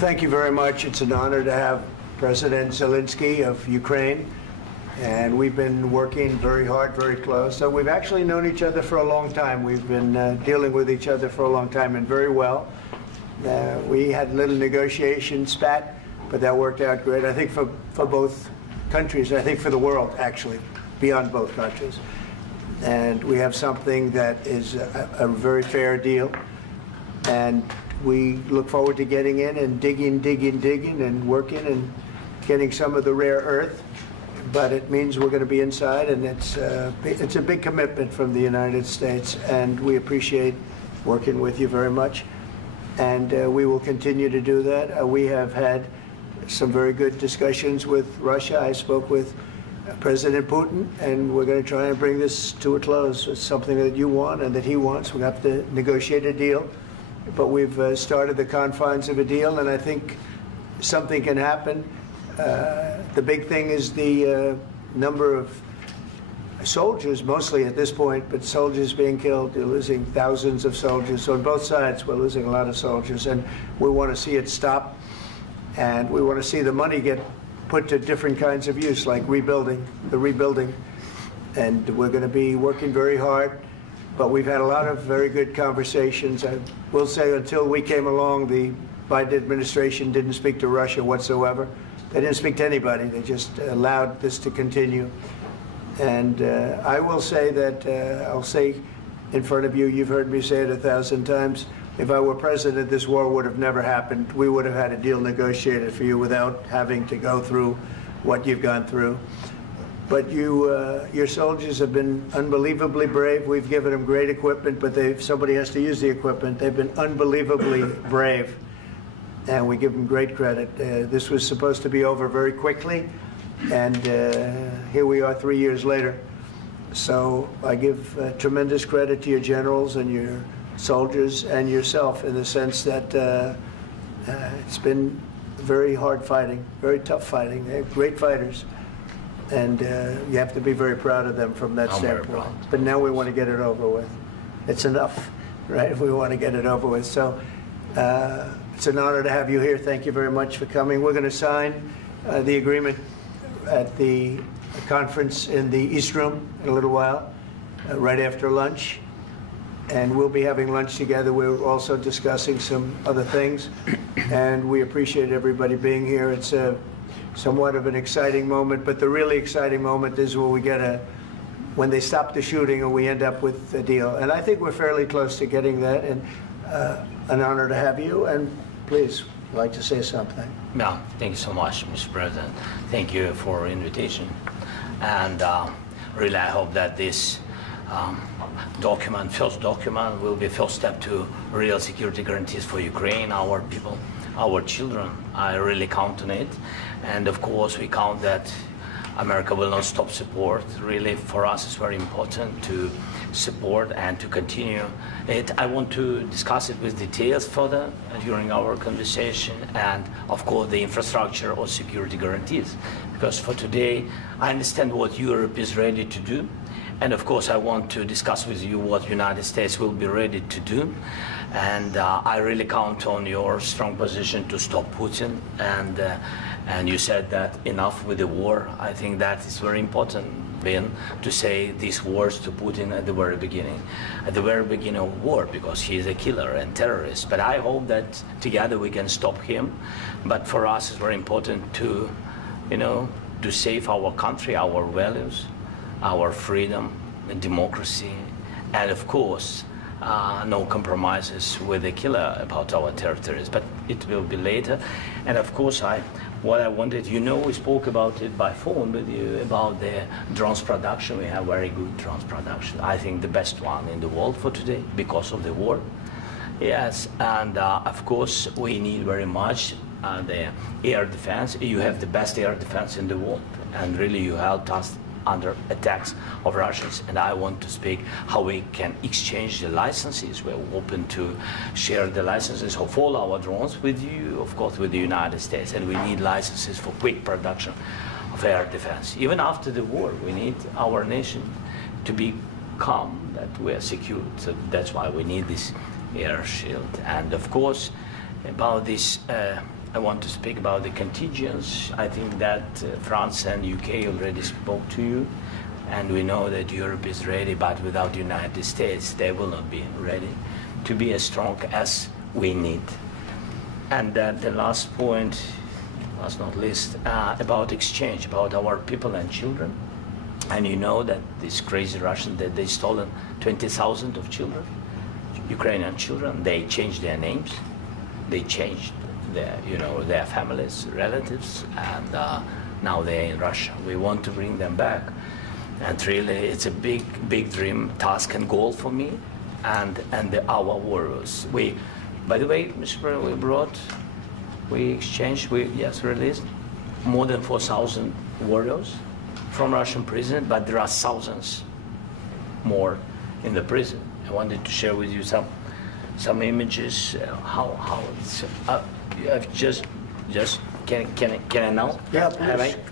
thank you very much. It's an honor to have President Zelenskyy of Ukraine, and we've been working very hard, very close. So we've actually known each other for a long time. We've been dealing with each other for a long time, and very well. We had a little negotiation spat, but that worked out great, I think, for both countries, I think for the world, actually, beyond both countries. And we have something that is a very fair deal, and we look forward to getting in and digging and working and getting some of the rare earth. But it means we're going to be inside, and it's a big commitment from the United States, and we appreciate working with you very much. And we will continue to do that. We have had some very good discussions with Russia. I spoke with President Putin, and we're going to try and bring this to a close. It's something that you want and that he wants. We have to negotiate a deal, but we've started the confines of a deal, and I think something can happen. The big thing is the number of soldiers, mostly at this point, but soldiers being killed. You're losing thousands of soldiers. So on both sides, we're losing a lot of soldiers, and we want to see it stop, and we want to see the money get put to different kinds of use, like rebuilding, and we're going to be working very hard. But we've had a lot of very good conversations. I will say, until we came along, the Biden administration didn't speak to Russia whatsoever. They didn't speak to anybody. They just allowed this to continue. And I will say that, I'll say in front of you, you've heard me say it 1,000 times, if I were president, this war would have never happened. We would have had a deal negotiated for you without having to go through what you've gone through. But your soldiers have been unbelievably brave. We've given them great equipment, but somebody has to use the equipment. They've been unbelievably brave, and we give them great credit. This was supposed to be over very quickly, and here we are 3 years later. So I give tremendous credit to your generals and your soldiers and yourself, in the sense that it's been very hard fighting, very tough fighting. They're great fighters, and you have to be very proud of them from that standpoint. But now we want to get it over with. It's enough, right? We want to get it over with. So it's an honor to have you here. Thank you very much for coming. We're going to sign the agreement at the conference in the East Room in a little while, right after lunch. And we'll be having lunch together. We're also discussing some other things, and we appreciate everybody being here. It's somewhat of an exciting moment, but the really exciting moment is when they stop the shooting and we end up with a deal. And I think we're fairly close to getting that, and an honor to have you. And please, I'd like to say something. Yeah, thank you so much, Mr. President. Thank you for the invitation. And really, I hope that this first document will be first step to real security guarantees for Ukraine, our people, our children. I really count on it. And of course, we count that America will not stop support. Really, for us, it's very important to support and to continue it. I want to discuss it with details further during our conversation, and of course the infrastructure or security guarantees, because for today I understand what Europe is ready to do, and of course I want to discuss with you what the United States will be ready to do. And I really count on your strong position to stop Putin. And you said that enough with the war. I think that is very important, Ben, to say these words to Putin at the very beginning of war, because he is a killer and terrorist. But I hope that together we can stop him. But for us, it's very important to, to save our country, our values, our freedom and democracy, and of course, no compromises with the killer about our territories, but it will be later. And of course, what I wanted, we spoke about it by phone with you, about the drones production. We have very good drones production. I think the best one in the world for today, because of the war. Yes, and of course, we need very much the air defense. You have the best air defense in the world, and really you helped us under attacks of Russians, and I want to speak how we can exchange the licenses. We're open to share the licenses of all our drones with you, of course, with the United States, and we need licenses for quick production of air defense. Even after the war, we need our nation to be calm, that we are secure. So that's why we need this air shield. And of course, about this I want to speak about the contingents. I think that France and UK already spoke to you, and we know that Europe is ready, but without the United States, they will not be ready to be as strong as we need. And the last point, last not least, about exchange, about our people and children. And you know that these crazy Russians, that they stolen 20,000 of children, Ukrainian children. They changed their names, they changed their, their families, relatives, and now they're in Russia. We want to bring them back, and really, it's a big, big dream, task, and goal for me, and our warriors. By the way, Mr. President, we exchanged, released more than 4,000 warriors from Russian prison, but there are thousands more in the prison. I wanted to share with you some images. How it's I've just can I now? Yeah,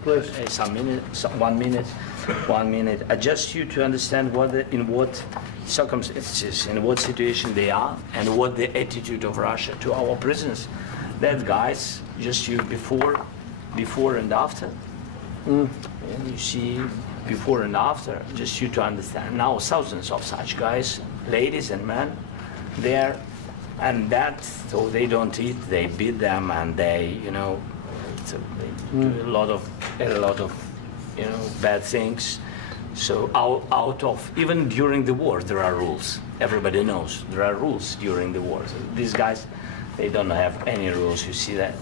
please. Some minutes, 1 minute, 1 minute. Just you to understand in what circumstances, in what situation they are, and what the attitude of Russia to our prisoners. That guys, just you before and after. And you see before and after, just you to understand. Now thousands of such guys, ladies and men, there, and that, so they don't eat, they beat them, and they, they do a lot of bad things. So out of, even during the war, there are rules. Everybody knows there are rules during the war. So these guys, they don't have any rules. You see that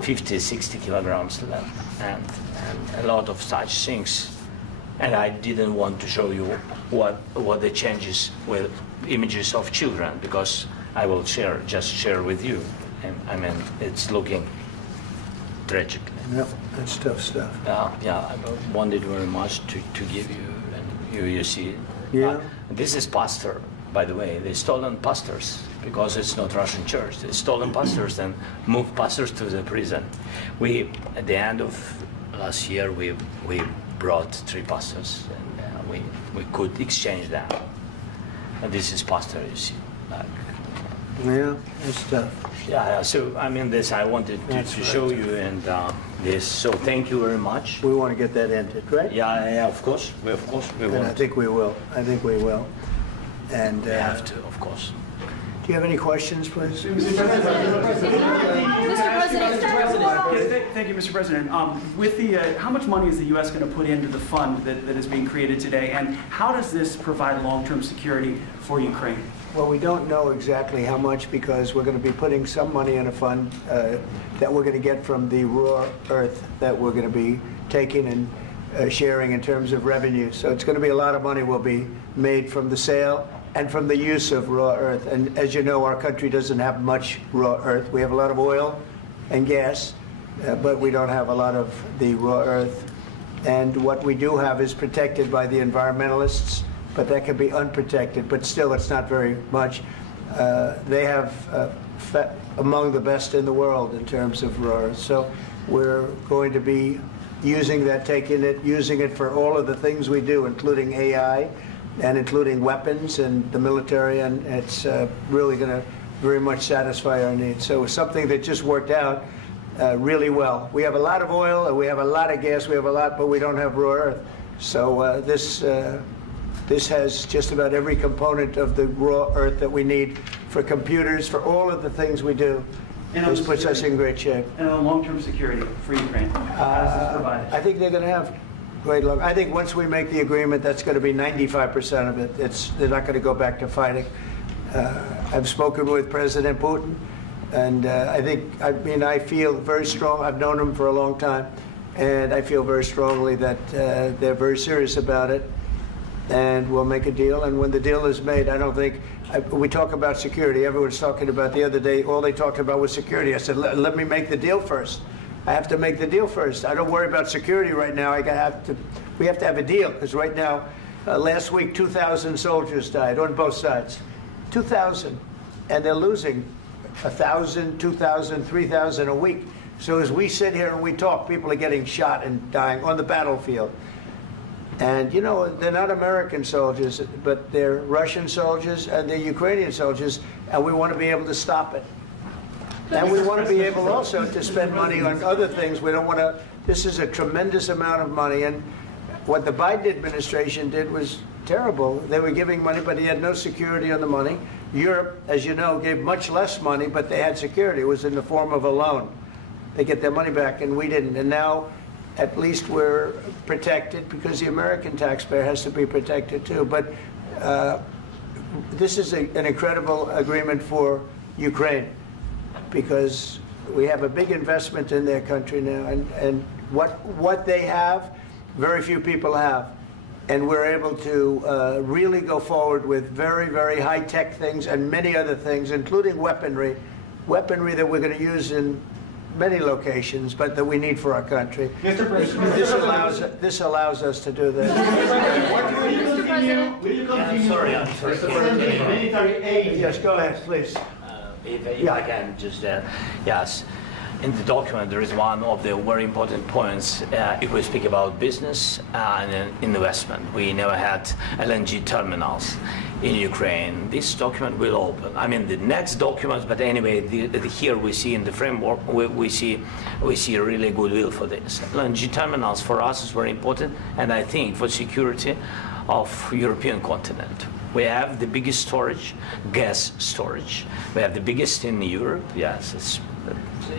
50, 60 kilograms left, and a lot of such things. And I didn't want to show you what the changes with images of children, because I will just share with you. And I mean, it's looking tragic. Yeah, that's tough stuff. Yeah, I wanted very much to give you, and you see it. Yeah. This is pastor, by the way. They stolen pastors, because it's not Russian church. They stolen pastors and moved pastors to the prison. At the end of last year, we brought 3 pastors, and we could exchange them. And this is pastor, you see. Yeah, that's tough. Yeah. So I mean, this I wanted to show you, and this. So thank you very much. We want to get that ended, right? Yeah. Of course, we and want. I think we will. And we have to, of course. Do you have any questions, please? Mr. President. Thank you, Mr. President. With how much money is the U.S. going to put into the fund that is being created today, and how does this provide long-term security for Ukraine? Well, we don't know exactly how much, because we're going to be putting some money in a fund that we're going to get from the raw earth that we're going to be taking and sharing in terms of revenue. So it's going to be a lot of money will be made from the sale and from the use of raw earth. And as you know, our country doesn't have much raw earth. We have a lot of oil and gas, but we don't have a lot of the raw earth. And what we do have is protected by the environmentalists, but that can be unprotected. But still, it's not very much. They have among the best in the world in terms of raw earth. So we're going to be using that, using it for all of the things we do, including AI, and including weapons and the military, and it's really going to very much satisfy our needs. So it's something that just worked out really well. We have a lot of oil, and we have a lot of gas, we have a lot, but we don't have raw earth. So this has just about every component of the raw earth that we need for computers, for all of the things we do. This puts us in great shape. And on long-term security for Ukraine, how does this provide it? I think they're going to have great luck. I think once we make the agreement, that's going to be 95% of it. They're not going to go back to fighting. I've spoken with President Putin, and I feel very strong. I've known him for a long time, and I feel very strongly that they're very serious about it, and we'll make a deal. And when the deal is made, I don't think we talk about security. Everyone's talking about the other day. All they talked about was security. I said, let me make the deal first. I have to make the deal first. I don't worry about security right now. We have to have a deal, because right now, last week, 2,000 soldiers died on both sides. 2,000. And they're losing 1,000, 2,000, 3,000 a week. So as we sit here and we talk, people are getting shot and dying on the battlefield. And, they're not American soldiers, but they're Russian soldiers and they're Ukrainian soldiers, and we want to be able to stop it. And we want to be able also to spend money on other things. We don't want to, this is a tremendous amount of money. And what the Biden administration did was terrible. They were giving money, but he had no security on the money. Europe, as you know, gave much less money, but they had security. It was in the form of a loan. They get their money back, and we didn't. And now, at least we're protected because the American taxpayer has to be protected too. But this is an incredible agreement for Ukraine because we have a big investment in their country now, and what they have, very few people have. And we're able to really go forward with very, very high-tech things and many other things, including weaponry that we're going to use in many locations, but that we need for our country. Mr. President, this allows us to do this. Mr. President, will you continue? I'm sorry. Sending military aid? Yes, go ahead, please. If I can just, yes. In the document, there is one of the very important points. If we speak about business and investment, we never had LNG terminals in Ukraine. This document will open. I mean, the next documents, but anyway, here we see in the framework, we see really goodwill for this. LNG terminals for us is very important, and I think for security of European continent. We have the biggest storage, gas storage. We have the biggest in Europe. Yes,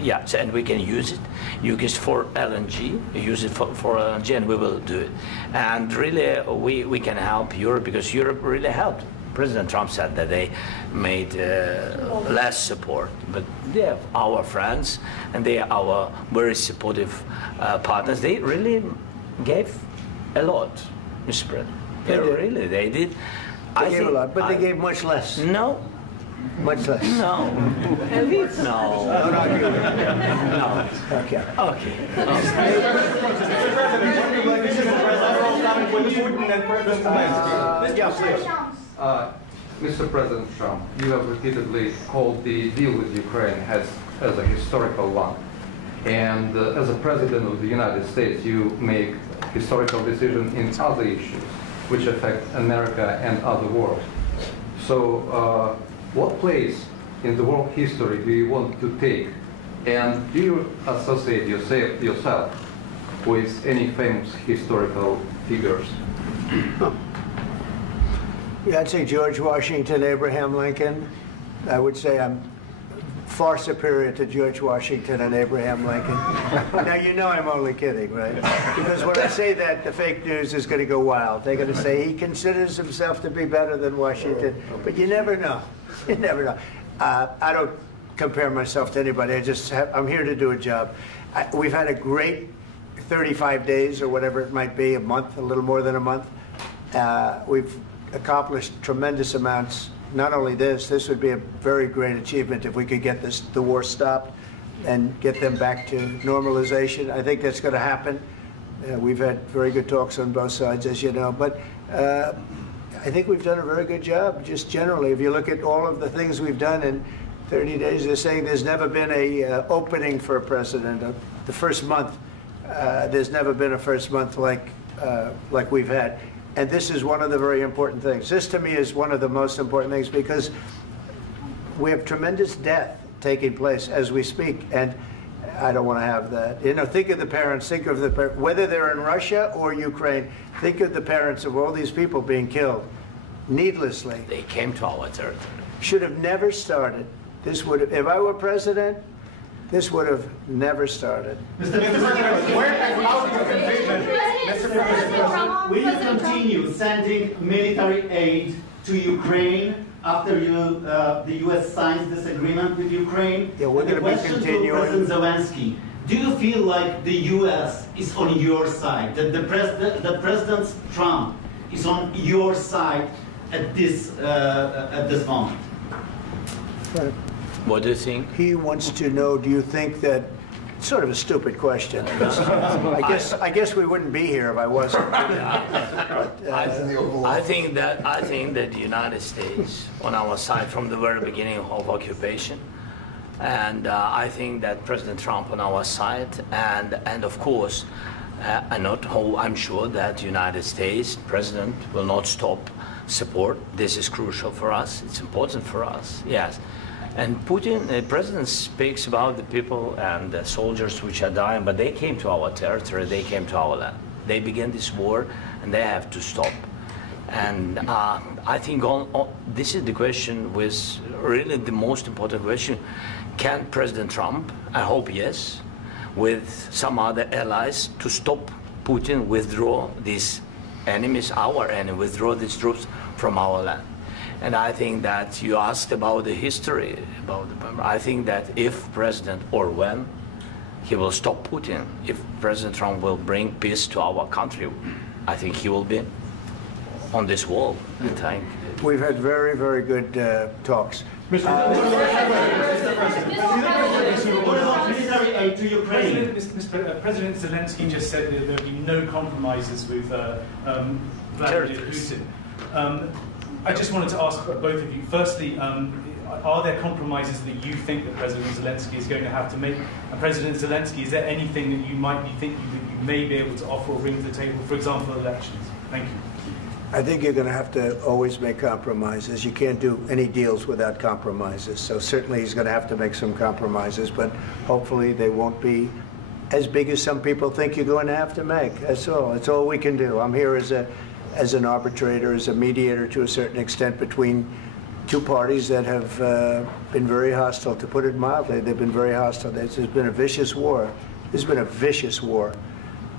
yes, and we can use it. Use it for LNG. Use it for LNG, and we will do it. And really, we can help Europe because Europe really helped. President Trump said that they made less support, but they are our friends and they are our very supportive partners. They really gave a lot, Mr. President. They did. They gave a lot, but they gave much less. No. Much less. No. No. No. Okay. Okay. Mr. President Trump, you have repeatedly called the deal with Ukraine as a historical one. And as a President of the United States, you make historical decisions in other issues which affect America and other world. So what place in the world history do you want to take? And do you associate yourself with any famous historical figures? Yeah, I'd say George Washington, Abraham Lincoln. I would say I'm far superior to George Washington and Abraham Lincoln. Now, you know I'm only kidding, right? Because when I say that, the fake news is going to go wild. They're going to say he considers himself to be better than Washington. But you never know. You never know. I don't compare myself to anybody. I'm here to do a job. We've had a great 35 days or whatever it might be, a month, a little more than a month. We've accomplished tremendous amounts. Not only this would be a very great achievement if we could get the war stopped and get them back to normalization. I think that's going to happen. We've had very good talks on both sides, as you know. But I think we've done a very good job, just generally. If you look at all of the things we've done in 30 days, they're saying there's never been a opening for a president. The first month, there's never been a first month like we've had. And this is one of the very important things. This, to me, is one of the most important things because we have tremendous death taking place as we speak, and I don't want to have that. You know, think of the parents, whether they're in Russia or Ukraine, think of the parents of all these people being killed needlessly. They came to our territory. Should have never started. This would have, if I were president, this would have never started. Mr. President, where has out your conviction? Mr. President, will you continue sending military aid to Ukraine after the U.S. signs this agreement with Ukraine? Yeah, we're going to be continuing. To President Zelenskyy, do you feel like the U.S. is on your side? That President Trump is on your side at this moment? Right. What do you think? He wants to know, do you think that, it's sort of a stupid question. I guess we wouldn't be here if I wasn't. I think that the United States on our side from the very beginning of occupation, and I think that President Trump on our side, and of course, I'm sure that the United States President will not stop support. This is crucial for us. It's important for us. Yes. And Putin, the president speaks about the people and the soldiers which are dying, but they came to our territory, they came to our land. They began this war, and they have to stop. And I think this is the question, with really the most important question. Can President Trump, I hope yes, with some other allies, to stop Putin, withdraw these enemies, our enemy, withdraw these troops from our land? And I think that you asked about the history, I think that if President, or when, he will stop Putin, if President Trump will bring peace to our country, I think he will be on this wall. I think. We've had very, very good talks. Mr. Military aid to Ukraine. President Zelenskyy just said that there will be no compromises with Vladimir Putin. I just wanted to ask both of you, firstly, are there compromises that you think that President Zelenskyy is going to have to make? And President Zelenskyy, is there anything that you might be thinking that you may be able to offer or bring to the table, for example, elections? Thank you. I think you're going to have to always make compromises. You can't do any deals without compromises. So certainly he's going to have to make some compromises, but hopefully they won't be as big as some people think you're going to have to make. That's all. That's all we can do. I'm here as an arbitrator, as a mediator to a certain extent between two parties that have been very hostile. To put it mildly, they've been very hostile. There's been a vicious war. There's been a vicious war.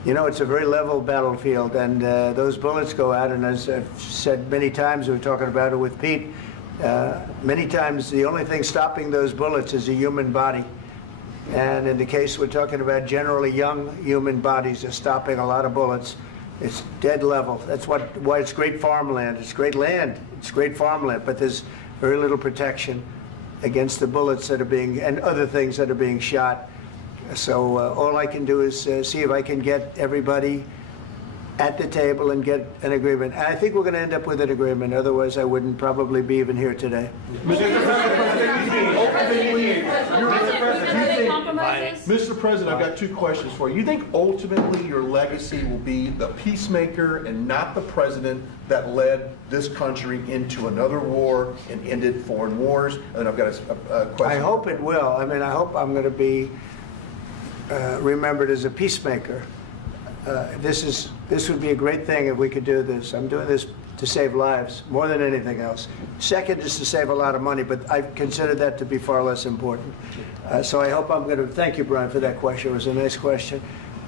You know, it's a very level battlefield, and those bullets go out, and as I've said many times, we were talking about it with Pete, many times the only thing stopping those bullets is a human body. And in the case we're talking about, generally young human bodies are stopping a lot of bullets. It's dead level. That's why it's great farmland. It's great land. It's great farmland, but there's very little protection against the bullets that are being, and other things that are being shot. So all I can do is see if I can get everybody at the table and get an agreement. And I think we're going to end up with an agreement. Otherwise, I wouldn't probably be even here today. Mr. President, I've got two questions for you. You think ultimately your legacy will be the peacemaker and not the president that led this country into another war and ended foreign wars? And I've got a question. I hope it will. I mean, I hope I'm going to be remembered as a peacemaker. This would be a great thing if we could do this. I'm doing this to save lives more than anything else. Second is to save a lot of money, but I consider that to be far less important. So I hope I'm going to, thank you, Brian, for that question. It was a nice question.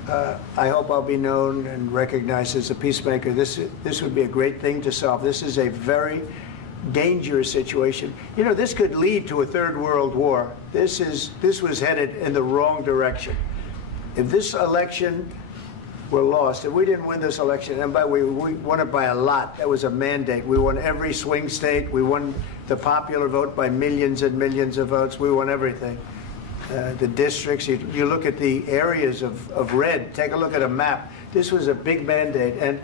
I hope I'll be known and recognized as a peacemaker. This would be a great thing to solve. This is a very dangerous situation. You know, this could lead to a third world war. This was headed in the wrong direction. If this election were lost, if we didn't win this election, and we won it by a lot, that was a mandate. We won every swing state. We won the popular vote by millions and millions of votes. We won everything. The districts, you look at the areas of red, take a look at a map. This was a big mandate, and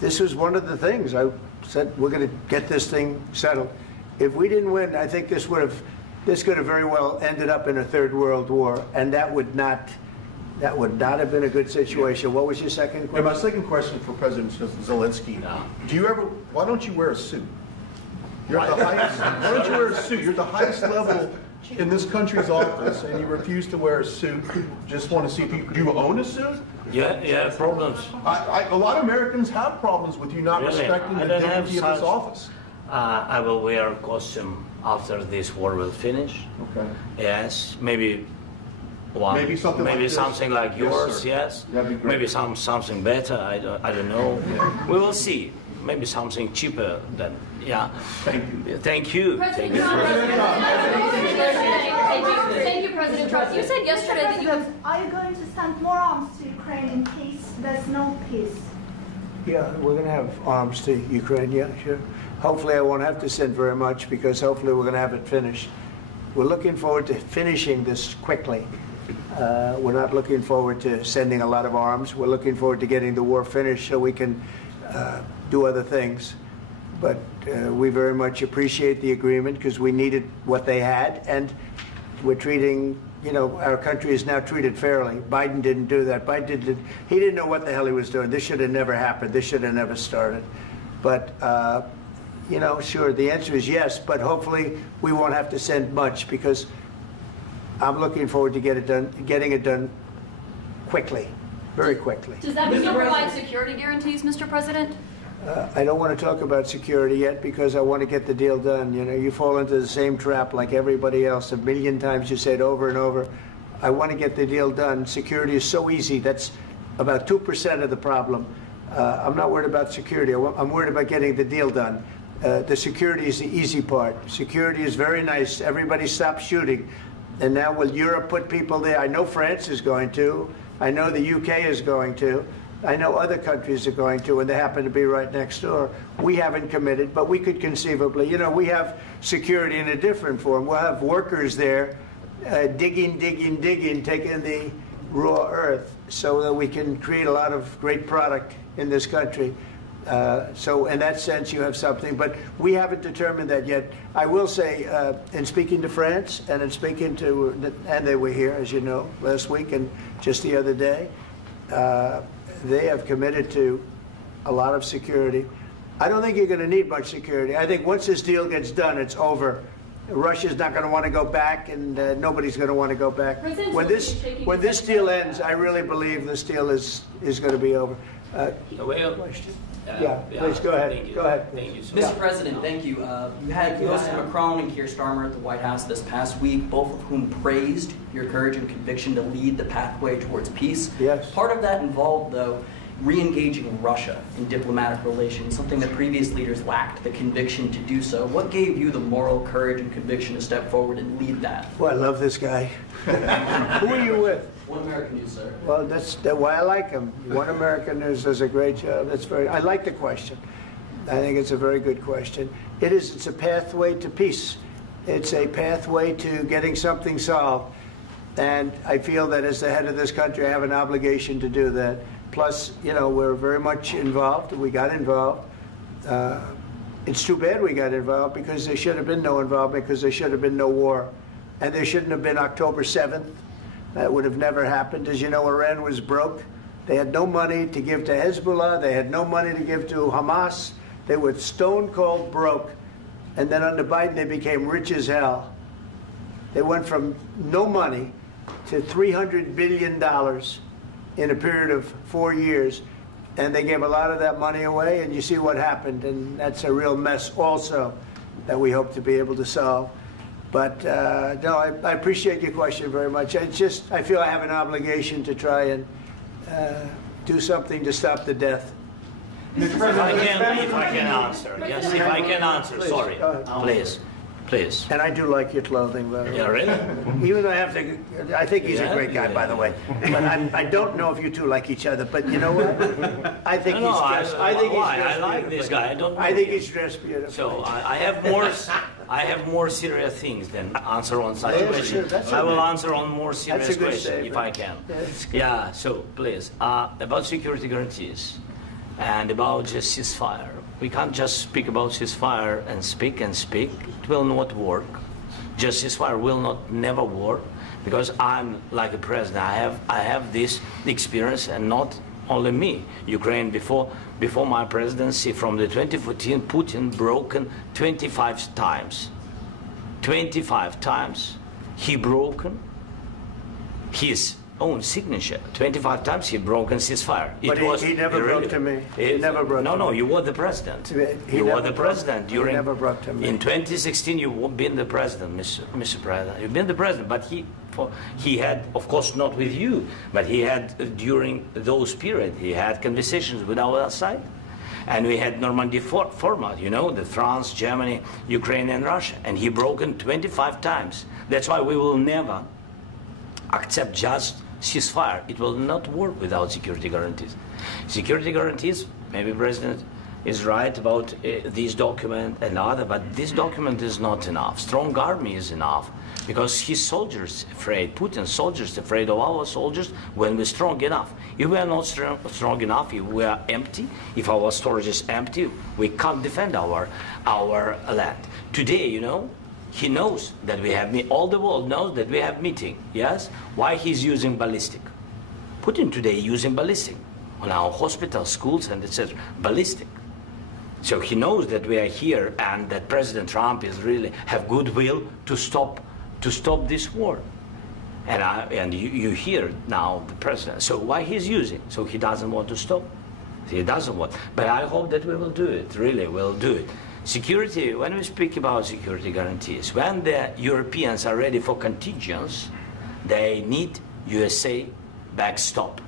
this was one of the things. I said, we're going to get this thing settled. If we didn't win, I think this could have very well ended up in a third world war, and that would not have been a good situation. What was your second question? And my second question for President Zelenskyy: why don't you wear a suit? You're at the highest. Why don't you wear a suit? You're at the highest level in this country's office, and you refuse to wear a suit. Just want to see if do you own a suit? Yeah, problems. A lot of Americans have problems with you not respecting the dignity of this office. I will wear a costume after this war will finish. Okay. Yes, maybe something like yours. Yes. That'd be great. Maybe something better. I don't know. Yeah. We will see. Maybe something cheaper than. Yeah. Thank you. Thank you. Thank you, President Trump. You said yesterday that you have. Are you going to send more arms to Ukraine in case there's no peace? Yeah, we're going to have arms to Ukraine. Yeah, sure. Hopefully, I won't have to send very much, because hopefully we're going to have it finished. We're looking forward to finishing this quickly. We're not looking forward to sending a lot of arms. We're looking forward to getting the war finished so we can do other things. But we very much appreciate the agreement, because we needed what they had, and we're treating, you know, our country is now treated fairly. Biden didn't do that. He didn't know what the hell he was doing. This should have never happened. This should have never started. But you know, sure, the answer is yes, but hopefully we won't have to send much, because I'm looking forward to getting it done quickly, very quickly. Does that mean you'll provide security guarantees, Mr. President? I don't want to talk about security yet, because I want to get the deal done. You know, you fall into the same trap like everybody else. A million times you say it over and over. I want to get the deal done. Security is so easy. That's about 2% of the problem. I'm not worried about security. I'm worried about getting the deal done. The security is the easy part. Security is very nice. Everybody stopped shooting. And now will Europe put people there? I know France is going to. I know the UK is going to. I know other countries are going to, and they happen to be right next door. We haven't committed, but we could conceivably. You know, we have security in a different form. We'll have workers there digging, taking the raw earth so that we can create a lot of great product in this country. So in that sense, you have something, but we haven't determined that yet. I will say, in speaking to France and in speaking to, and they were here, as you know, last week and just the other day, they have committed to a lot of security. I don't think you're going to need much security. I think once this deal gets done, it's over. Russia's not going to want to go back, and nobody's going to want to go back. When this deal ends, I really believe this deal is going to be over. Yeah, please go ahead. Go ahead. Thank you, Mr. President, thank you. You had Mr. Macron and Keir Starmer at the White House this past week, both of whom praised your courage and conviction to lead the pathway towards peace. Yes. Part of that involved, though, re-engaging Russia in diplomatic relations, something that previous leaders lacked the conviction to do so. What gave you the moral courage and conviction to step forward and lead that? Well, I love this guy. Who are you with? One American News, sir. Well, that's why I like him. One American News does a great job. I like the question. I think it's a very good question. It's a pathway to peace. It's a pathway to getting something solved. And I feel that as the head of this country, I have an obligation to do that. Plus, you know, we're very much involved. We got involved. It's too bad we got involved, because there should have been no involvement, because there should have been no war. And there shouldn't have been October 7th. That would have never happened. As you know, Iran was broke. They had no money to give to Hezbollah. They had no money to give to Hamas. They were stone cold broke. And then under Biden, they became rich as hell. They went from no money to $300 billion in a period of 4 years. And they gave a lot of that money away, and you see what happened. And that's a real mess also that we hope to be able to solve. But no, I appreciate your question very much. I feel I have an obligation to try and do something to stop the death. If I can answer. Yes, if I can answer. Please, sorry. Please. Please. And I do like your clothing, by the way. Yeah, really? Even though I think he's a great guy, by the way. But I don't know if you two like each other. But you know what? I think he's dressed. I like this guy. I think he's dressed beautiful. So I have more serious things than answer on such questions. I will answer on more serious questions if I can. Yeah. So please, about security guarantees and about just ceasefire. We can't just speak about ceasefire and speak and speak. It will not work. Just ceasefire will never work, because I'm like a president. I have this experience, and not only me. Ukraine before my presidency, from the 2014, Putin broken 25 times. 25 times he broken his own signature. 25 times he broken ceasefire. But he never broke to me. He never broke to me. No, you were the president. You were the president during. He never broke to me. In 2016, you've been the president, Mr. President. You've been the president, but he had, of course, not with you, but he had during those periods. He had conversations with our side, and we had Normandy format. You know, the France, Germany, Ukraine, and Russia, and he broken 25 times. That's why we will never accept just ceasefire. It will not work without security guarantees. Security guarantees, maybe President is right about this document and other, but this document is not enough. Strong army is enough, because his soldiers afraid, Putin's soldiers afraid of our soldiers when we're strong enough. If we are not strong enough, if we are empty, if our storage is empty, we can't defend our land. Today, you know, he knows that we have all the world knows that we have meeting. Yes, why he's using ballistic? Putin today using ballistic on our hospitals, schools, and etc. Ballistic. So he knows that we are here and that President Trump is really have goodwill to stop this war. And you hear now the president. So why he's using? So he doesn't want to stop. He doesn't want. But I hope that we will do it. Really, we'll do it. Security. When we speak about security guarantees, when the Europeans are ready for contingents, they need USA backstop.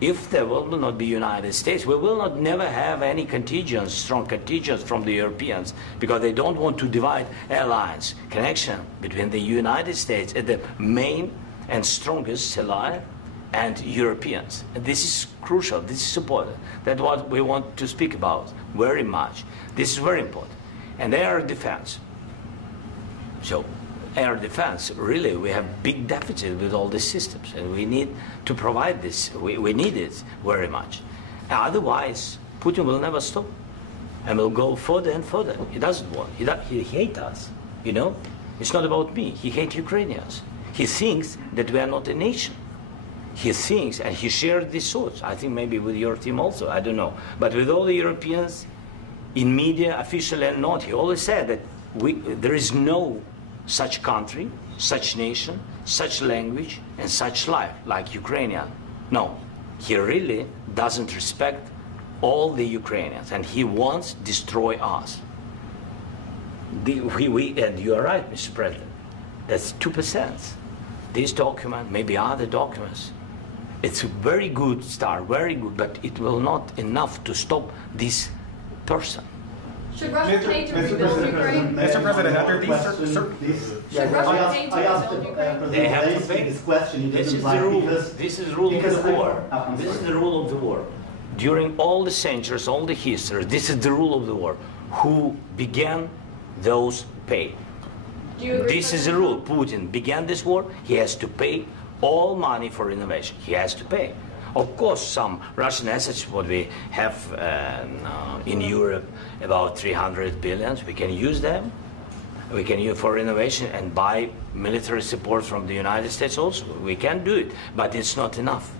If there will not be United States, we will not never have any contingents, strong contingents from the Europeans, because they don't want to divide alliance connection between the United States and the main and strongest ally and Europeans. And this is crucial, this is important. That's what we want to speak about very much. This is very important. And air defense. So air defense, really, we have big deficit with all these systems, and we need to provide this. We need it very much. Otherwise, Putin will never stop, and will go further and further. He doesn't want. He hates us, you know? It's not about me. He hates Ukrainians. He thinks that we are not a nation. He thinks, and he shared these thoughts, I think maybe with your team also, I don't know. But with all the Europeans, in media, officially and not, he always said that there is no such country, such nation, such language, and such life like Ukrainian. No, he really doesn't respect all the Ukrainians, and he wants to destroy us. And you are right, Mr. President, that's 2%. This document, maybe other documents, it's a very good start, very good, but it will not enough to stop this person. Should Russia pay to rebuild Ukraine? Mr. President, after Should Russia pay to rebuild Ukraine? They have to pay. This question you This didn't is like the rule. because This is the rule of because the war. I'm This is sorry. the rule of the war. During all the centuries, all the history, this is the rule of the war. Who began, those pay. Do you agree, This is the rule. Putin began this war. He has to pay all money for innovation. He has to pay. Of course, some Russian assets, what we have in Europe, about 300 billion, we can use them. We can use for innovation and buy military support from the United States also. We can do it, but it's not enough.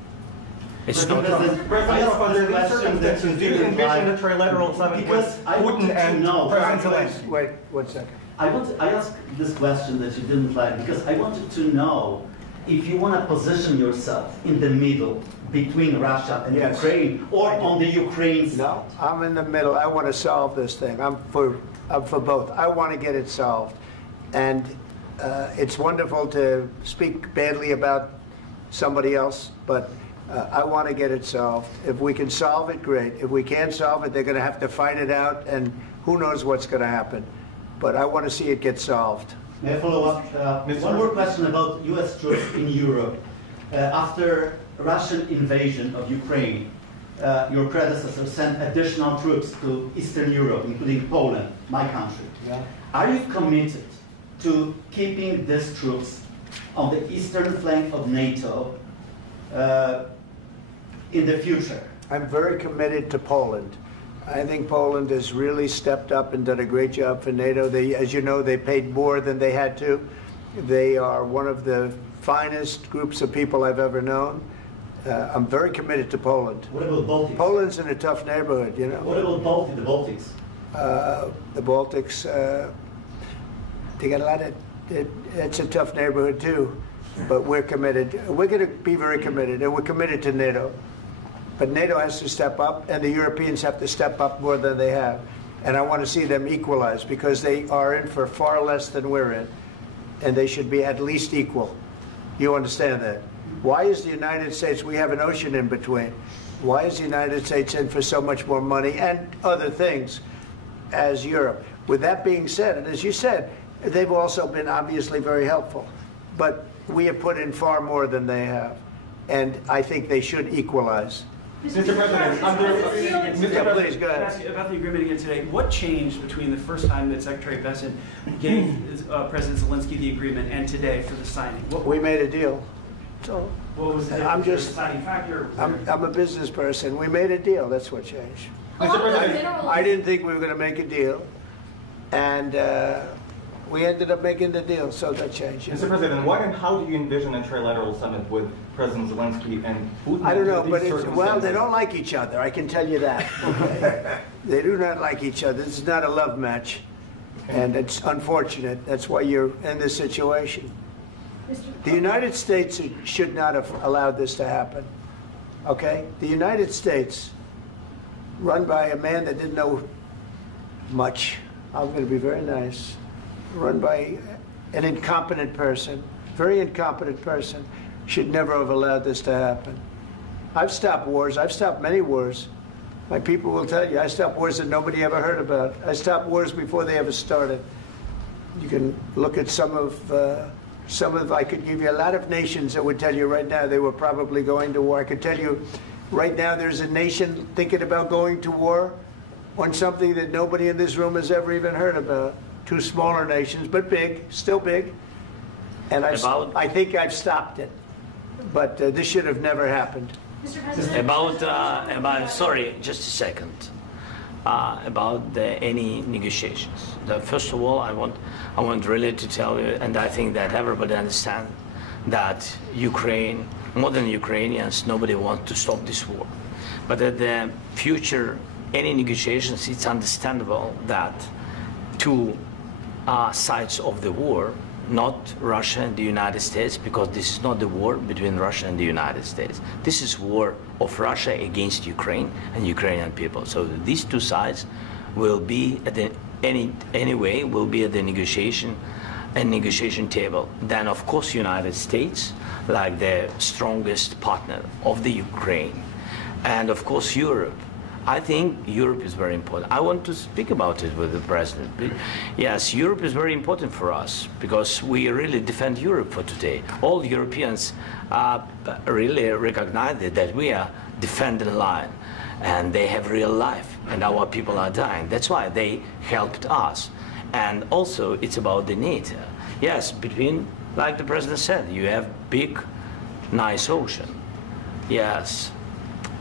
It's not enough. President, under these circumstances, do you envision a trilateral summit with Because I Putin wanted to and know- President Zelenskyy? Wait 1 second. I asked this question that you didn't like because I wanted to know if you want to position yourself in the middle between Russia and Yes. Ukraine, or on the Ukraine's. No, I'm in the middle. I want to solve this thing. I'm for both. I want to get it solved. And it's wonderful to speak badly about somebody else, but I want to get it solved. If we can solve it, great. If we can't solve it, they're going to have to fight it out, and who knows what's going to happen. But I want to see it get solved. May I follow up? One more question about U.S. troops in Europe. After Russian invasion of Ukraine, your predecessor sent additional troops to Eastern Europe, including Poland, my country. Yeah. Are you committed to keeping these troops on the eastern flank of NATO in the future? I'm very committed to Poland. I think Poland has really stepped up and done a great job for NATO. As you know, they paid more than they had to. They are one of the finest groups of people I've ever known. I'm very committed to Poland. What about Baltics? Poland's in a tough neighborhood, you know. What about the Baltics? The Baltics, they got a lot of, it's a tough neighborhood too. But we're committed. We're going to be very committed, and we're committed to NATO. But NATO has to step up, and the Europeans have to step up more than they have. And I want to see them equalize, because they are in for far less than we're in. And they should be at least equal. You understand that? Why is the United States, we have an ocean in between. Why is the United States in for so much more money and other things as Europe? With that being said, and as you said, they've also been obviously very helpful. But we have put in far more than they have. And I think they should equalize. Mr. President, Please, go ahead. Ask you about the agreement again today. What changed between the first time that Secretary Bessent gave President Zelenskyy the agreement and today for the signing? We made a deal. So What was the I'm just, deciding factor? I'm a business person. We made a deal. That's what changed. Mr. President, I didn't think we were going to make a deal, and we ended up making the deal, so that changed. Mr. President, what and how do you envision a trilateral summit with President Zelenskyy and Putin? I don't know, under but these well, they circumstances? don't like each other. I can tell you that. Okay? They do not like each other. This is not a love match, and it's unfortunate. That's why you're in this situation. The United States should not have allowed this to happen, okay? The United States, run by a man that didn't know much, I'm going to be very nice, run by an incompetent person, very incompetent person, should never have allowed this to happen. I've stopped wars. I've stopped many wars. My people will tell you, I stopped wars that nobody ever heard about. I stopped wars before they ever started. You can look at some of, I could give you a lot of nations that would tell you right now they were probably going to war. I could tell you right now there's a nation thinking about going to war on something that nobody in this room has ever even heard about. Two smaller nations, but big, still big. And I think I've stopped it. But this should have never happened. Mr. President, sorry, just a second. About any negotiations. First of all, I want really to tell you, and I think that everybody understands that Ukraine, modern Ukrainians, nobody wants to stop this war. But at the future, any negotiations, it's understandable that two sides of the war, not Russia and the United States, because this is not the war between Russia and the United States. This is war of Russia against Ukraine and Ukrainian people. So these two sides will be at the anyway will be at the negotiation table. Then of course United States, like the strongest partner of the Ukraine, and of course Europe. I think Europe is very important. I want to speak about it with the president. Yes, Europe is very important for us because we really defend Europe for today. All Europeans really recognize that we are defending the line, and they have real life, and our people are dying. That's why they helped us. And also, it's about the NATO. Yes, between, like the president said, you have big, nice ocean. Yes,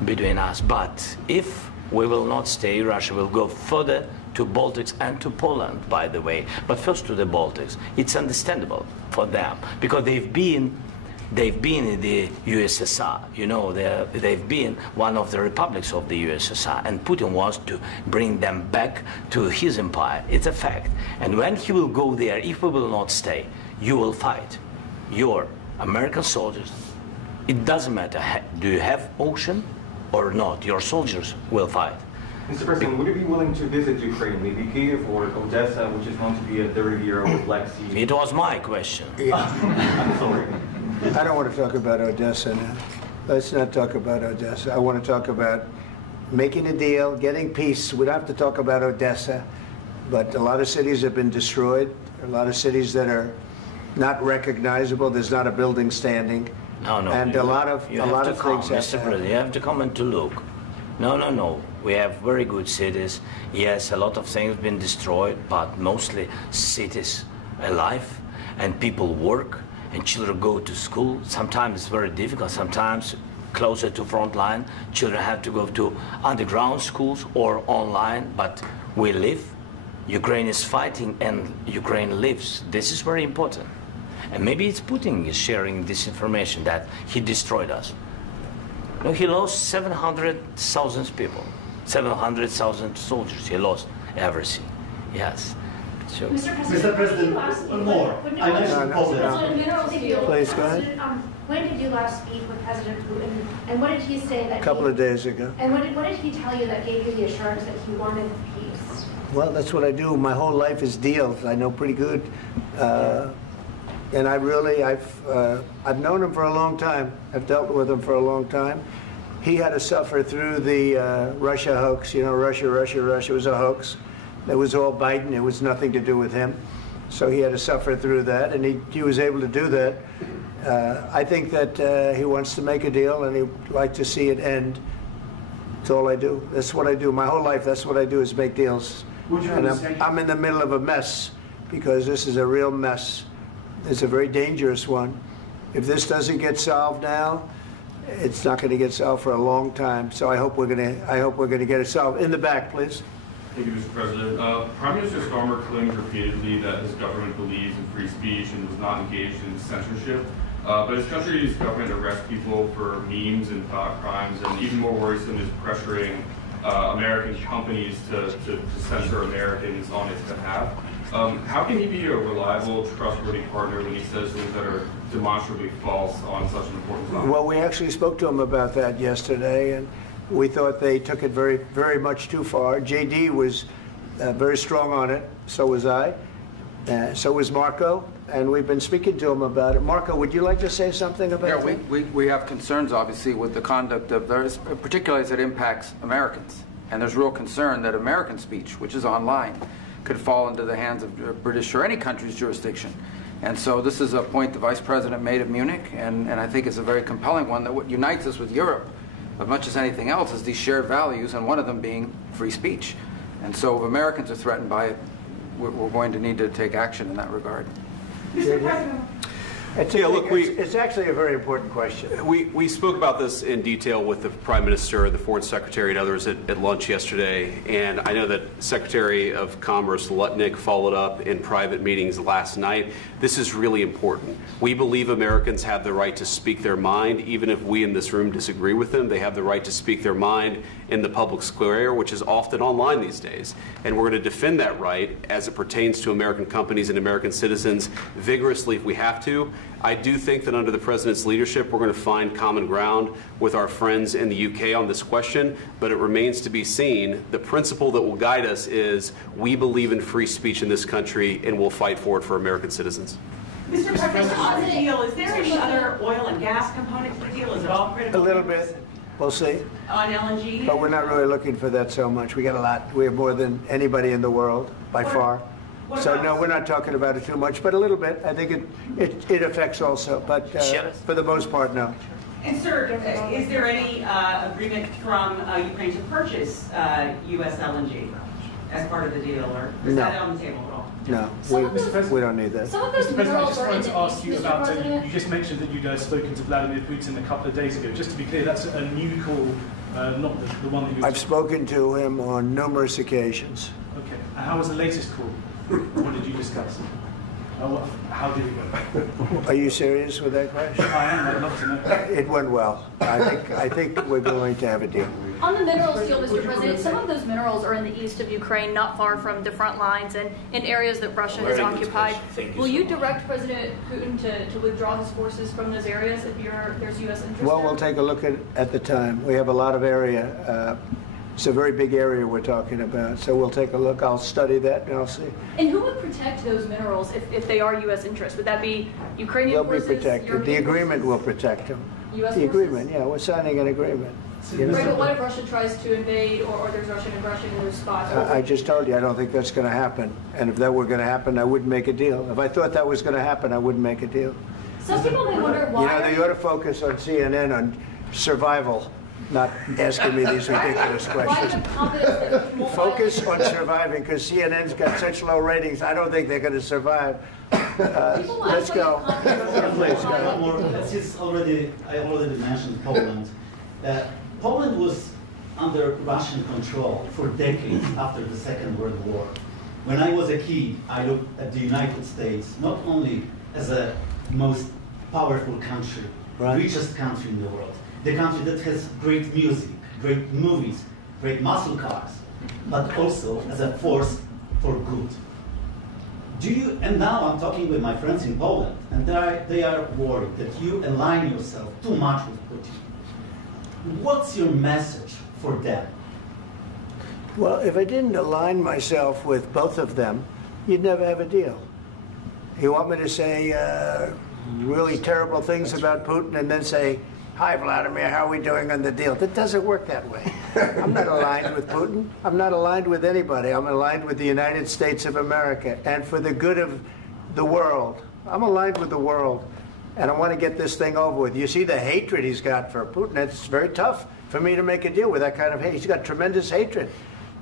between us. But if we will not stay, Russia will go further to Baltics and to Poland, by the way. But first to the Baltics. It's understandable for them because they've been in the USSR. You know, they've been one of the republics of the USSR, and Putin wants to bring them back to his empire. It's a fact. And when he will go there, if we will not stay, you will fight. Your American soldiers, it doesn't matter, do you have ocean or not, your soldiers will fight. Mr. President, would you be willing to visit Ukraine, maybe Kyiv or Odessa, which is known to be a 30-year-old Black Sea? It was my question. Yeah. I'm sorry. I don't want to talk about Odessa now. Let's not talk about Odessa. I want to talk about making a deal, getting peace. We don't have to talk about Odessa, but a lot of cities have been destroyed. A lot of cities that are not recognizable. There's not a building standing. No, and a lot of things. Mr. President, you have to come and to look. No. We have very good cities. Yes, a lot of things have been destroyed, but mostly cities alive, and people work, and children go to school. Sometimes it's very difficult. Sometimes closer to front line, children have to go to underground schools or online. But we live. Ukraine is fighting, and Ukraine lives. This is very important. And maybe it's Putin is sharing this information that he destroyed us. No, he lost 700,000 people, 700,000 soldiers. He lost everything. Yes. So. Mr. President, one more. I mentioned Poland. Please go ahead. When did you last speak with President Putin, and what did he say that? A couple of days ago. And what did he tell you that gave you the assurance that he wanted peace? Well, that's what I do. My whole life is deals. I know pretty good. And I've known him for a long time. I've dealt with him for a long time. He had to suffer through the Russia hoax. You know, Russia was a hoax. It was all Biden. It was nothing to do with him. So he had to suffer through that, and he was able to do that. I think that he wants to make a deal, and he'd like to see it end. That's all I do. That's what I do. My whole life, that's what I do, is make deals. And I'm in the middle of a mess, because this is a real mess. It's a very dangerous one. If this doesn't get solved now, it's not going to get solved for a long time. So I hope we're going to get it solved. In the back, please. Thank you, Mr. President. Prime Minister Starmer claimed repeatedly that his government believes in free speech and was not engaged in censorship. But his country's government arrests people for memes and thought crimes, and even more worrisome is pressuring American companies to censor Americans on its behalf. How can he be a reliable, trustworthy partner when he says things that are demonstrably false on such an important topic? Well, we actually spoke to him about that yesterday, and we thought they took it very, very much too far. JD was very strong on it. So was I. So was Marco. And we've been speaking to him about it. Marco, would you like to say something about that? Yeah, we have concerns, obviously, with the conduct of theirs, particularly as it impacts Americans. And there's real concern that American speech, which is online, could fall into the hands of British or any country's jurisdiction. And so this is a point the Vice President made at Munich, and I think it's a very compelling one, that what unites us with Europe, as much as anything else, is these shared values, and one of them being free speech. And so if Americans are threatened by it, we're going to need to take action in that regard. Mr. President. It's actually a very important question. We spoke about this in detail with the Prime Minister, the Foreign Secretary, and others at lunch yesterday. And I know that Secretary of Commerce Lutnick followed up in private meetings last night. This is really important. We believe Americans have the right to speak their mind, even if we in this room disagree with them. They have the right to speak their mind in the public square, which is often online these days. And we're going to defend that right as it pertains to American companies and American citizens vigorously if we have to. I do think that under the President's leadership, we're going to find common ground with our friends in the UK on this question, but it remains to be seen. The principle that will guide us is we believe in free speech in this country, and we'll fight for it for American citizens. Mr. President, on the deal, is there any other oil and gas component to the deal? Is it all critical? A little bit. We'll see. On LNG? But we're not really looking for that so much. We got a lot. We have more than anybody in the world, by far. So no, we're not talking about it too much, but a little bit. I think it affects also, but for the most part, no. And sir, is there any agreement from Ukraine to purchase U.S. LNG as part of the deal, or is that on the table at all? No, we don't need that. Some of those Mr. President, I minerals just are wanted to ask you about, President. you just mentioned that you'd spoken to Vladimir Putin a couple of days ago. Just to be clear, that's a new call, not the one that you... I've spoken to him on numerous occasions. Okay. And how was the latest call? What did you discuss? How did it go? Are you serious with that question? I am. I'd love to know. It went well. I think we're going to have a deal. On the minerals deal, Mr. President, some of those minerals are in the east of Ukraine, not far from the front lines and in areas that Russia has occupied. Will you direct President Putin to withdraw his forces from those areas if there's U.S. interest? Well, we'll take a look at the time. We have a lot of area. It's a very big area we're talking about, so we'll take a look. I'll study that, and I'll see. And who would protect those minerals if they are U.S. interests? Would that be Ukrainian forces? They'll be protected. The agreement will protect them. U.S. The forces? agreement, yeah, we're signing an agreement. Right, but what if Russia tries to invade or there's Russian aggression in those spots? I just told you I don't think that's going to happen. And if that were going to happen, I wouldn't make a deal. If I thought that was going to happen, I wouldn't make a deal. Some people may wonder why. You know, they ought to focus on CNN on survival, not asking me these ridiculous questions. Focus on surviving, because CNN's got such low ratings. I don't think they're going to survive. Let's go. Please go. I already mentioned Poland. Poland was under Russian control for decades after the Second World War. When I was a kid, I looked at the United States not only as a most powerful country, richest country in the world, the country that has great music, great movies, great muscle cars, but also as a force for good. And now I'm talking with my friends in Poland, and they are worried that you align yourself too much with Putin. What's your message for them? Well, if I didn't align myself with both of them, you'd never have a deal. You want me to say really terrible things about Putin and then say, "Hi, Vladimir, how are we doing on the deal?" That doesn't work that way. I'm not aligned with Putin. I'm not aligned with anybody. I'm aligned with the United States of America. And for the good of the world, I'm aligned with the world. And I want to get this thing over with. You see the hatred he's got for Putin. It's very tough for me to make a deal with that kind of hate. He's got tremendous hatred.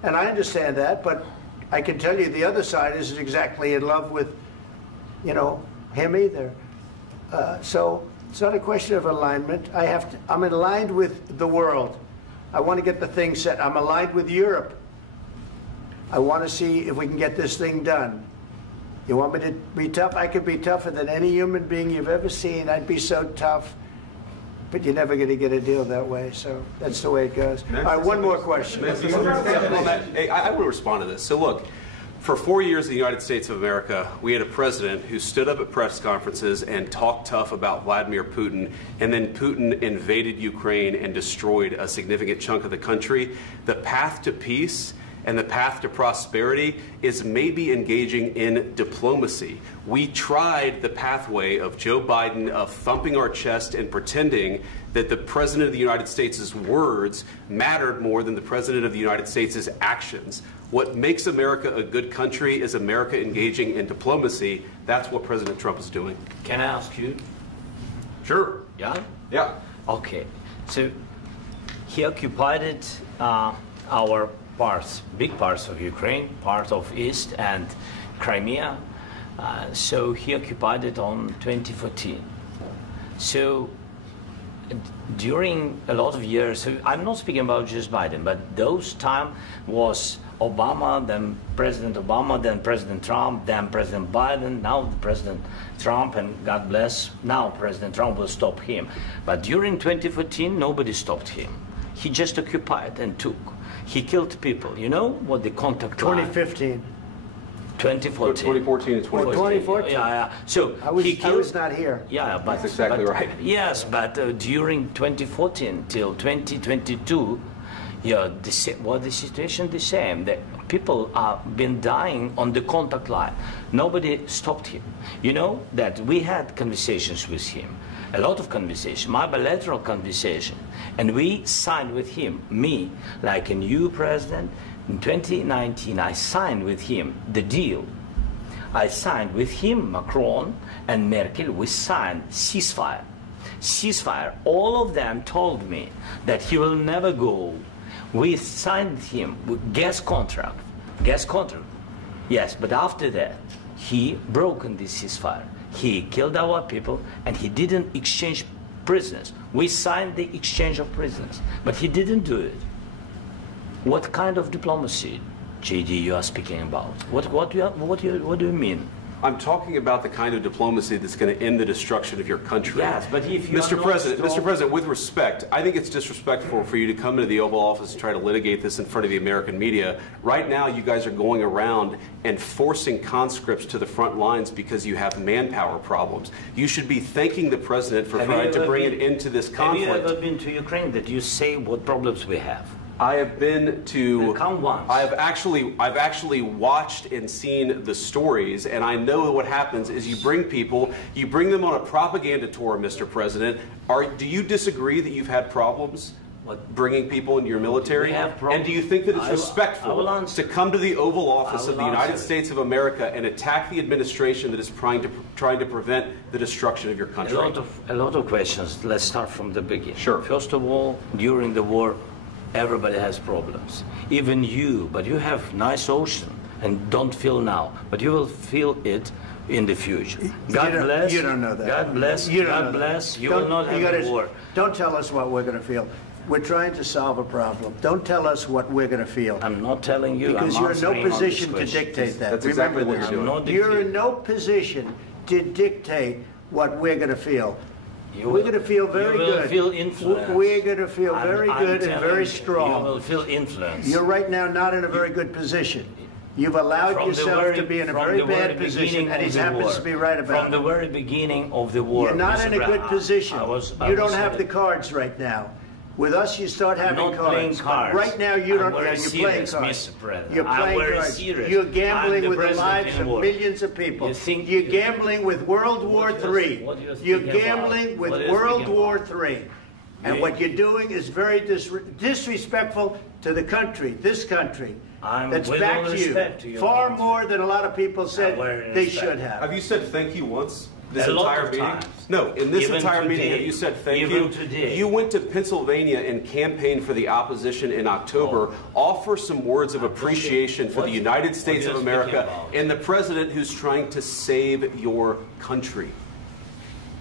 And I understand that, but I can tell you the other side isn't exactly in love with, him either. So it's not a question of alignment. I'm aligned with the world. I want to get the thing set. I'm aligned with Europe. I want to see if we can get this thing done. You want me to be tough? I could be tougher than any human being you've ever seen. I'd be so tough. but you're never going to get a deal that way. So that's the way it goes. All right, one more question. I will respond to this. So look, for 4 years in the United States of America, we had a president who stood up at press conferences and talked tough about Vladimir Putin, and then Putin invaded Ukraine and destroyed a significant chunk of the country. The path to peace and the path to prosperity is maybe engaging in diplomacy. We tried the pathway of Joe Biden of thumping our chest and pretending that the President of the United States' words mattered more than the President of the United States' actions. What makes America a good country is America engaging in diplomacy. That's what President Trump is doing. Can I ask you? Sure. Yeah? Yeah. Okay. So he occupied our parts, big parts of Ukraine, part of East and Crimea. So he occupied it on 2014. So during a lot of years, so I'm not speaking about just Biden, but those time was Obama, then President Obama, then President Trump, then President Biden, now President Trump, and God bless, now President Trump will stop him. But during 2014, nobody stopped him. He just occupied and took. He killed people. You know what the contact line? 2015. 2014 and 2014. Yeah. So I was not here. Yeah, but that's exactly right. Yes, but during 2014 till 2022, yeah, the situation the same. The people have been dying on the contact line. Nobody stopped him. You know that we had conversations with him, a lot of conversation, my bilateral conversation, and we signed with him, me, like a new president. In 2019, I signed with him the deal. I signed with him, Macron and Merkel, we signed ceasefire. Ceasefire. All of them told me that he will never go. We signed him with gas contract. Gas contract. Yes, but after that, he broken this ceasefire. He killed our people and he didn't exchange prisoners. We signed the exchange of prisoners, but he didn't do it. What kind of diplomacy, JD, you are speaking about? What do you mean? I'm talking about the kind of diplomacy that's going to end the destruction of your country. Yes, but if you Mr. President, with respect, I think it's disrespectful for you to come into the Oval Office and try to litigate this in front of the American media. Right now, you guys are going around and forcing conscripts to the front lines because you have manpower problems. You should be thanking the President for trying to bring it into this conflict. Have you ever been to Ukraine that you say what problems we have? I have been to. Come once. I've actually watched and seen the stories, and I know what happens is you bring them on a propaganda tour, Mr. President. Do you disagree that you've had problems bringing people into your military? And do you think that it's respectful to come to the Oval Office of the United States of America and attack the administration that is trying to prevent the destruction of your country? A lot of questions. Let's start from the beginning. Sure. First of all, during the war, everybody has problems, even you, but you have nice ocean and don't feel now, but you will feel it in the future. God bless. You don't know that. God bless. God bless. You will not have a war. Don't tell us what we're going to feel. We're trying to solve a problem. Don't tell us what we're going to feel. I'm not telling you. Because you're in no position to dictate that. That's exactly what you're doing. You're in no position to dictate what we're going to feel. We're going to feel very good. You will feel influence. We're going to feel very good and very strong. You will feel influence. You're right now not in a very good position. You've allowed yourself to be in a very bad position, and he happens to be right about it. From the very beginning of the war. You're not in a good position. You don't have the cards right now. With us, you start having cards. Right now, you don't. You're playing cards. You're playing cards. You're gambling with the lives of millions of people. You're gambling with World War III. You're gambling with World War III. And what you're doing is very disrespectful to the country, this country, that's back to you. Far more than a lot of people said they should have. Have you said thank you once? This entire meeting? No, in this entire meeting, have you said thank you? You went to Pennsylvania and campaigned for the opposition in October. Offer some words of appreciation for the United States of America and the president who's trying to save your country.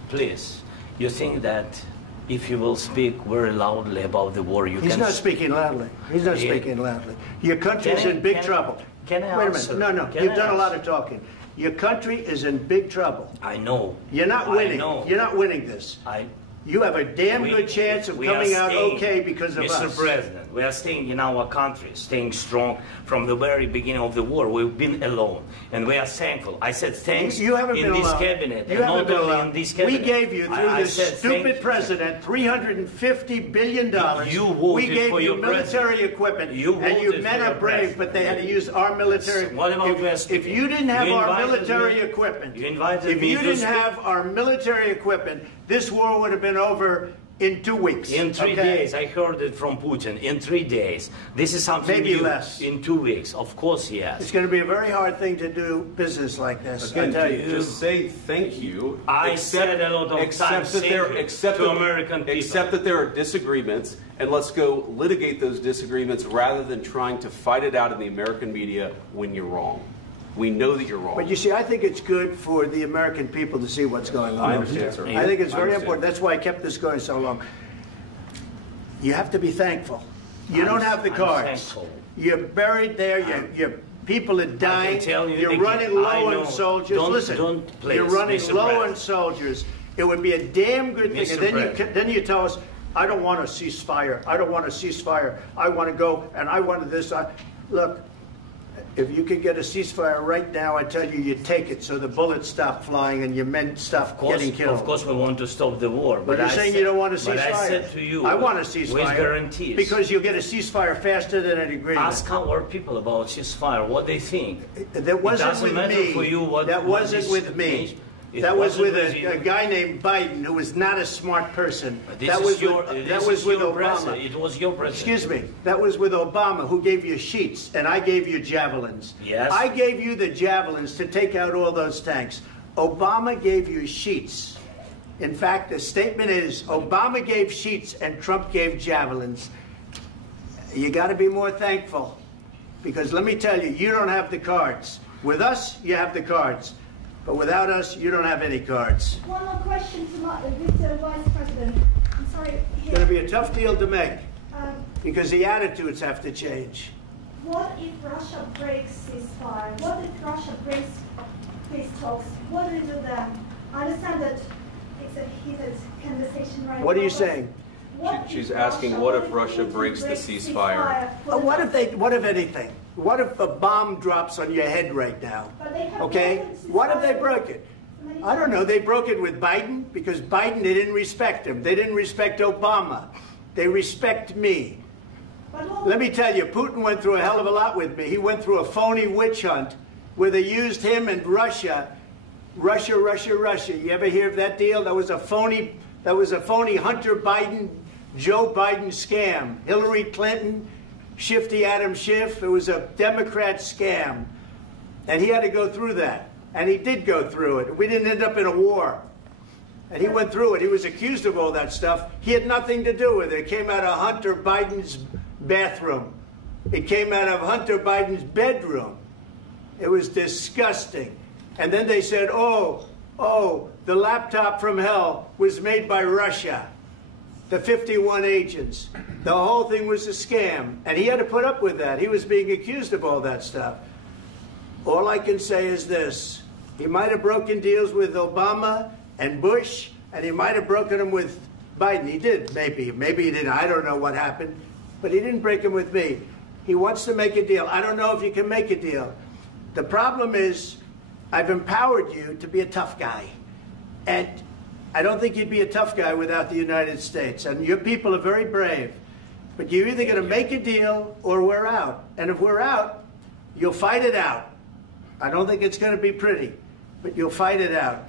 Please, you think that if you will speak very loudly about the war, you can... He's not speaking loudly. He's not speaking loudly. Your country is in big trouble. Can I Wait a minute. No. You've done a lot of talking. Your country is in big trouble. I know. You're not winning. You're not winning this. you have a damn good chance of coming out okay because of us. Mr. President, we are staying in our country, staying strong from the very beginning of the war. We've been alone, and we are thankful. I said thanks you haven't in been this alone. cabinet, You and haven't not been only alone. in this cabinet. We gave you, through this stupid president, $350 billion. You voted we gave for you your military equipment, and you voted men for are your brave, president. but they had to use our military. What about if you didn't have our military equipment, if you didn't have our military equipment, this war would have been over in 2 weeks. In 3 days, I heard it from Putin. In 3 days, this is something maybe new. less. In 2 weeks, of course, yes. It's going to be a very hard thing to do business like this. Again, I tell you. just say thank you. I said a lot of times to American people. Accept that there are disagreements, and let's go litigate those disagreements rather than trying to fight it out in the American media when you're wrong. We know that you're wrong. But you see, I think it's good for the American people to see what's going on. I understand, sir. I think it's very important. That's why I kept this going so long. You have to be thankful. You don't have the cards. You're buried there. Your people are dying. You're running low on soldiers. Listen, you're running low on soldiers. It would be a damn good thing. And then you tell us, I don't want a ceasefire. I don't want a ceasefire. I want to go, and I want this. Look. If you could get a ceasefire right now, I tell you, you take it so the bullets stop flying and your men stop getting killed. Of course, we want to stop the war. But you're saying you don't want a ceasefire. But I said to you, I want a ceasefire. With guarantees. Because you'll get a ceasefire faster than an agreement. Ask our people about ceasefire, what they think. That wasn't with me. For you what, that wasn't with me. That was with a guy named Biden who was not a smart person. That was with Obama. It was your president. Excuse me. That was with Obama, who gave you sheets, and I gave you javelins. Yes. I gave you the javelins to take out all those tanks. Obama gave you sheets. In fact, the statement is Obama gave sheets and Trump gave javelins. You got to be more thankful, because let me tell you, you don't have the cards. With us, you have the cards. But without us, you don't have any cards. One more question to Mr. Vice President. I'm sorry. It's going to be a tough deal to make because the attitudes have to change. What if Russia breaks ceasefire? What if Russia breaks peace talks? What do we do then? I understand that it's a heated conversation right now. What are you saying? She's asking, what if Russia breaks the ceasefire? What if anything? What if a bomb drops on your head right now? Okay? What if they broke it? I don't know. They broke it with Biden because Biden, they didn't respect him. They didn't respect Obama. They respect me. Let me tell you, Putin went through a hell of a lot with me. He went through a phony witch hunt where they used him and Russia. Russia. You ever hear of that deal? That was a phony Hunter Biden, Joe Biden scam. Hillary Clinton, Shifty Adam Schiff. It was a Democrat scam. And he had to go through that. And he did go through it. We didn't end up in a war. And he went through it. He was accused of all that stuff. He had nothing to do with it. It came out of Hunter Biden's bathroom. It came out of Hunter Biden's bedroom. It was disgusting. And then they said, oh, the laptop from hell was made by Russia. The 51 agents. The whole thing was a scam. And he had to put up with that. He was being accused of all that stuff. All I can say is this. He might have broken deals with Obama and Bush, and he might have broken them with Biden. He did, maybe. Maybe he didn't. I don't know what happened. But he didn't break them with me. He wants to make a deal. I don't know if you can make a deal. The problem is I've empowered you to be a tough guy. And I don't think you'd be a tough guy without the United States. And your people are very brave. But you're either going to make a deal or we're out. And if we're out, you'll fight it out. I don't think it's going to be pretty, but you'll fight it out.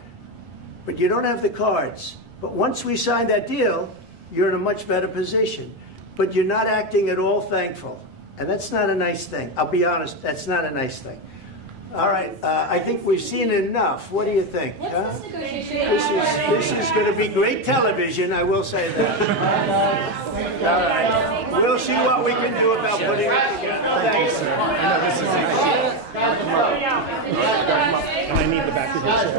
But you don't have the cards. But once we sign that deal, you're in a much better position. But you're not acting at all thankful. And that's not a nice thing. I'll be honest, that's not a nice thing. All right, I think we've seen enough. What do you think? What's this negotiation? This is going to be great television, I will say that. All right. We'll see what we can do about putting it together. Thanks, sir. And I need the back of this.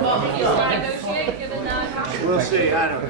We'll see. I don't know.